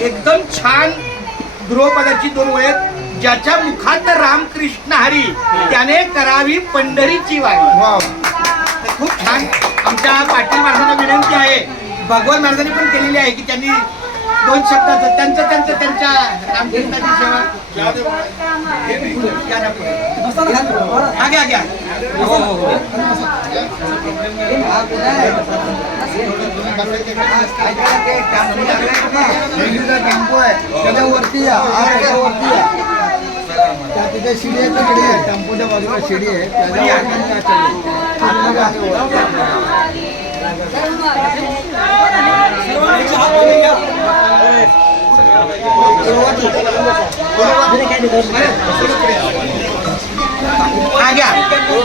एकदम छान ध्रुवपदाची दोन ओळ आहेत. ज्याच्या मुखात रामकृष्ण हरी त्याने करावी पंढरीची वारी. खूप छान. आमच्या पाटील महाराजांना विनंती आहे, भगवान महाराजांनी पण केलेली आहे की त्यांनी दोन शब्दाचं त्यांच्या रामकृष्णाची सेवा घ्या. हो टेम्पो आहे त्याच्यावरती या तिथे शिडी आहे, तिकडे आहे टेम्पोच्या बाजूला शिडी आहे